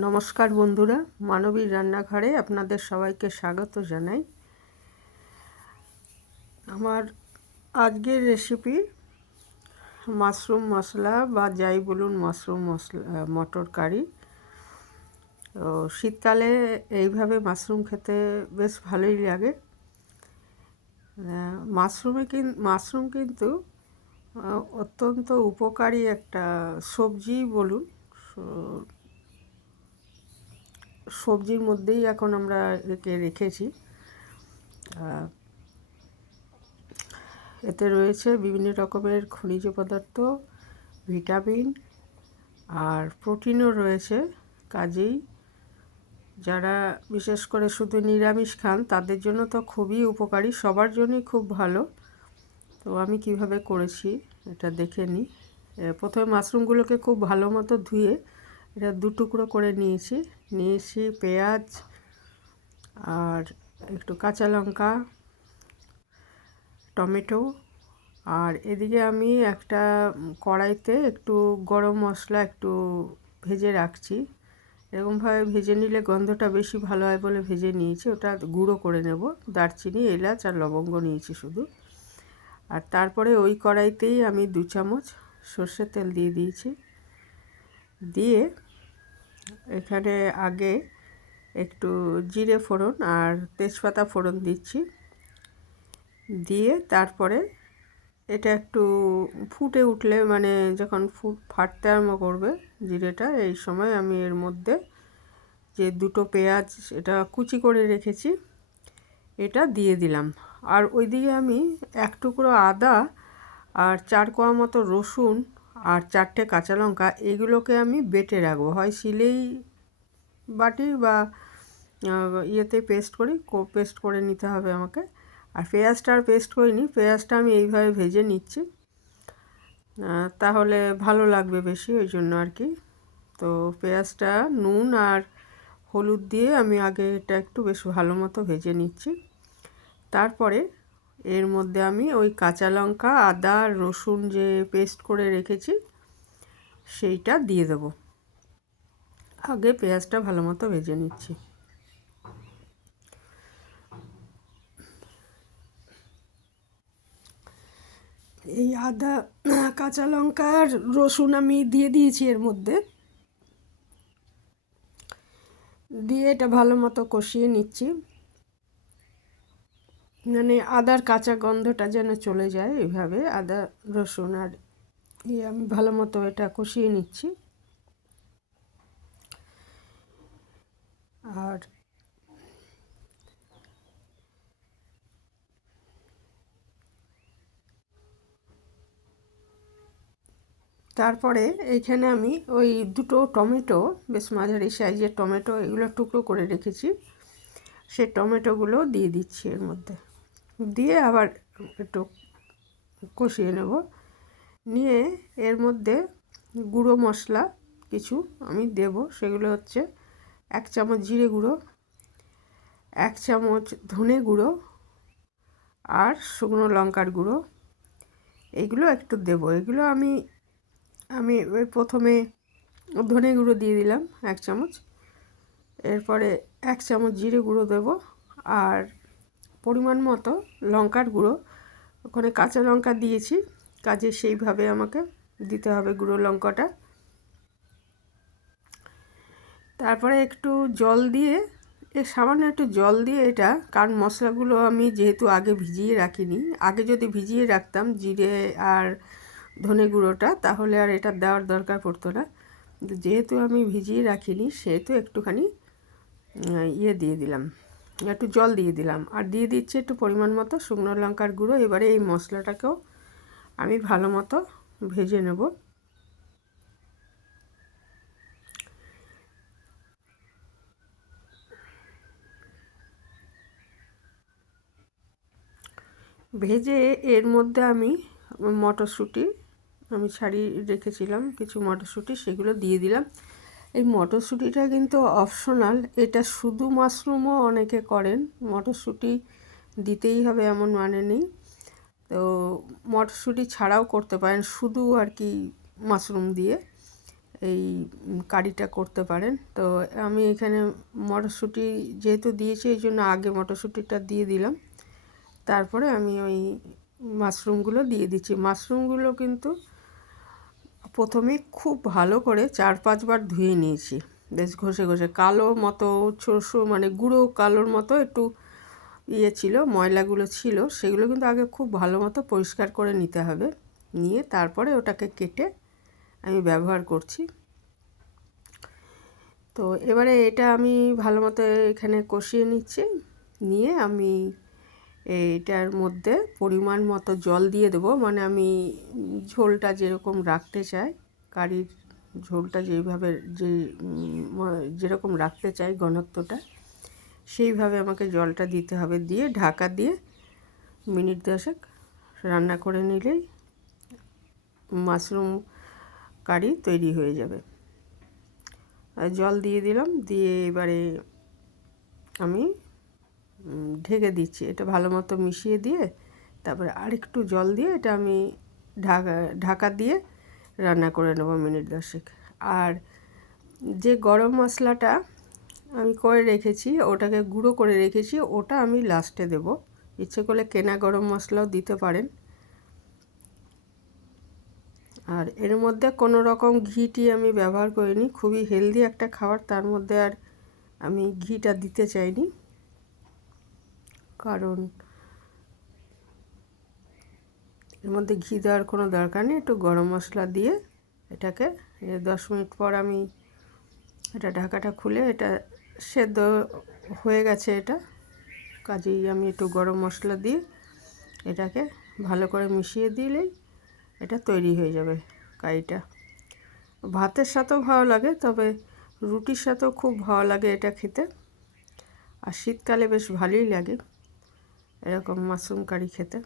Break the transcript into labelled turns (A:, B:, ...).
A: নমস্কার বন্ধুরা, মানবীর রান্নাঘরে আপনাদের সবাইকে স্বাগত জানাই। আমার আজকের রেসিপি মাশরুম মশলা বা যাই বলুন মাশরুম মশলা, মটর কারি। তো শীতকালে এইভাবে মাশরুম খেতে বেশ ভালোই লাগে। মাশরুমে কিন, মাশরুম কিন্তু অত্যন্ত উপকারী একটা সবজি বলুন। সবজির মধ্যেই এখন আমরা একে রেখেছি। এতে রয়েছে বিভিন্ন রকমের খনিজ পদার্থ, ভিটামিন আর প্রোটিনও রয়েছে। কাজেই যারা বিশেষ করে শুধু নিরামিষ খান, তাদের জন্য তো খুবই উপকারী, সবার জন্যই খুব ভালো। তো আমি কীভাবে করেছি এটা দেখে নিই। প্রথমে মাশরুমগুলোকে খুব ভালো মতো ধুয়ে এটা দু টুকরো করে নিয়েছি। নিয়েছি পেঁয়াজ আর একটু কাঁচা লঙ্কা, টমেটো। আর এদিকে আমি একটা কড়াইতে একটু গরম মশলা একটু ভেজে রাখছি। এরকমভাবে ভেজে নিলে গন্ধটা বেশি ভালো হয় বলে ভেজে নিয়েছি। ওটা গুঁড়ো করে নেব। দারচিনি, এলাচ আর লবঙ্গ নিয়েছি শুধু। আর তারপরে ওই কড়াইতেই আমি দু চামচ সর্ষের তেল দিয়ে দিয়েছি। দিয়ে এখানে আগে একটু জিরে ফোড়ন আর তেজপাতা ফোড়ন দিচ্ছি। দিয়ে তারপরে এটা একটু ফুটে উঠলে মানে যখন ফুট, ফাটতে আরম্ভ করবে জিরেটা, এই সময় আমি এর মধ্যে যে দুটো পেঁয়াজ, এটা কুচি করে রেখেছি, এটা দিয়ে দিলাম। আর ওইদিকে আমি এক টুকরো আদা আর চার কোয়া মতো রসুন আর চারটে কাঁচা লঙ্কা, এগুলোকে আমি বেটে রাখব। হয় শিলেই বাটি বা ইয়েতে পেস্ট করি পেস্ট করে নিতে হবে আমাকে। আর পেঁয়াজটা আর পেস্ট করিনি, পেঁয়াজটা আমি এইভাবে ভেজে নিচ্ছি। তাহলে ভালো লাগবে বেশি, ওই জন্য আর কি। তো পেঁয়াজটা, নুন আর হলুদ দিয়ে আমি আগে এটা একটু বেশ ভালো মতো ভেজে নিচ্ছি। তারপরে এর মধ্যে আমি ওই কাঁচা লঙ্কা, আদা, রসুন যে পেস্ট করে রেখেছি, সেইটা দিয়ে দেবো। আগে পেঁয়াজটা ভালো মতো ভেজে নিচ্ছি। এই আদা, কাঁচা লঙ্কা আর রসুন আমি দিয়ে দিয়েছি এর মধ্যে। দিয়ে এটা ভালো মতো কষিয়ে নিচ্ছি। মানে আদার কাঁচা গন্ধটা যেন চলে যায় এইভাবে আদা, রসুন আর ইয়ে আমি ভালো মতো এটা কষিয়ে নিচ্ছি। আর তারপরে এইখানে আমি ওই দুটো টমেটো, বেশ মাঝারি সাইজের টমেটো, এগুলো টুকরো করে রেখেছি। সে টমেটোগুলো দিয়ে দিচ্ছি এর মধ্যে। দিয়ে আবার একটু কষিয়ে নেব। নিয়ে এর মধ্যে গুঁড়ো মশলা কিছু আমি দেব, সেগুলো হচ্ছে এক চামচ জিরে গুঁড়ো, এক চামচ ধনে গুঁড়ো আর শুকনো লঙ্কার গুঁড়ো। এগুলো একটু দেব। এগুলো আমি আমি ওই প্রথমে ধনে গুঁড়ো দিয়ে দিলাম এক চামচ। এরপরে এক চামচ জিরে গুঁড়ো দেব আর পরিমাণ মতো লঙ্কার গুঁড়ো। ওখানে কাঁচা লঙ্কা দিয়েছি, কাজে সেইভাবে আমাকে দিতে হবে গুঁড়ো লঙ্কাটা। তারপরে একটু জল দিয়ে, এ সামান্য একটু জল দিয়ে এটা, কারণ মশলাগুলো আমি যেহেতু আগে ভিজিয়ে রাখিনি, আগে যদি ভিজিয়ে রাখতাম জিরে আর ধনে গুঁড়োটা, তাহলে আর এটা দেওয়ার দরকার পড়তো না। যেহেতু আমি ভিজিয়ে রাখিনি, সেহেতু একটুখানি ইয়ে দিয়ে দিলাম। একটু জল দিয়ে দিলাম। আর দিয়ে দিচ্ছি একটু পরিমাণ মতো শুকনো লঙ্কার গুঁড়ো। এবারে এই মশলাটাকেও আমি ভালো মতো ভেজে নেব। ভেজে এর মধ্যে আমি মটরশুঁটি আমি ছাড়িয়ে রেখেছিলাম, কিছু মটরশুঁটি সেগুলো দিয়ে দিলাম। এই মটরশুঁটিটা কিন্তু অপশনাল এটা শুধু মাশরুমও অনেকে করেন। মটরশুঁটি দিতেই হবে এমন মানে নেই। তো মটরশুঁটি ছাড়াও করতে পারেন, শুধু আর কি মাশরুম দিয়ে এই কারিটা করতে পারেন। তো আমি এখানে মটরশুঁটি যেহেতু দিয়েছি, এই জন্য আগে মটরশুঁটিটা দিয়ে দিলাম। তারপরে আমি ওই মাশরুমগুলো দিয়ে দিচ্ছি। মাশরুমগুলো কিন্তু প্রথমে খুব ভালো করে চার পাঁচবার ধুয়ে নিয়েছি। বেশ ঘষে ঘষে কালো মতো ছোসো মানে গুঁড়ো কালোর মতো একটু ইয়ে ছিল, ময়লাগুলো ছিল, সেগুলো কিন্তু আগে খুব ভালো মতো পরিষ্কার করে নিতে হবে। নিয়ে তারপরে ওটাকে কেটে আমি ব্যবহার করছি। তো এবারে এটা আমি ভালো মতো এখানে কষিয়ে নিচ্ছি। নিয়ে আমি এইটার মধ্যে পরিমাণ মতো জল দিয়ে দেবো। মানে আমি ঝোলটা যেরকম রাখতে চাই, কারির ঝোলটা যেইভাবে যে যেরকম রাখতে চাই ঘনত্বটা, সেইভাবে আমাকে জলটা দিতে হবে। দিয়ে ঢাকা দিয়ে মিনিট দশেক রান্না করে নিলেই মাশরুম কারি তৈরি হয়ে যাবে। জল দিয়ে দিলাম। দিয়ে এবারে আমি ঢেকে দিচ্ছি। এটা ভালো মতো মিশিয়ে দিয়ে, তারপরে আরেকটু জল দিয়ে এটা আমি ঢাকা ঢাকা দিয়ে রান্না করে নেব মিনিট দশেক। আর যে গরম মশলাটা আমি করে রেখেছি, ওটাকে গুঁড়ো করে রেখেছি, ওটা আমি লাস্টে দেব। ইচ্ছে করলে কেনা গরম মশলাও দিতে পারেন। আর এর মধ্যে কোনো রকম ঘিটি আমি ব্যবহার করিনি, খুবই হেলদি একটা খাবার, তার মধ্যে আর আমি ঘিটা দিতে চাইনি। কারণ এর মধ্যে ঘি দেওয়ার কোনো দরকার নেই, একটু গরম মশলা দিয়ে এটাকে দশ মিনিট পর আমি এটা ঢাকাটা খুলে এটা সেদ্ধ হয়ে গেছে এটা, কাজেই আমি একটু গরম মশলা দিয়ে এটাকে ভালো করে মিশিয়ে দিলেই এটা তৈরি হয়ে যাবে কারিটা। ভাতের সাথেও ভালো লাগে, তবে রুটির সাথেও খুব ভালো লাগে এটা খেতে, আর শীতকালে বেশ ভালোই লাগে। এরকম মাশরুম কারি খেতে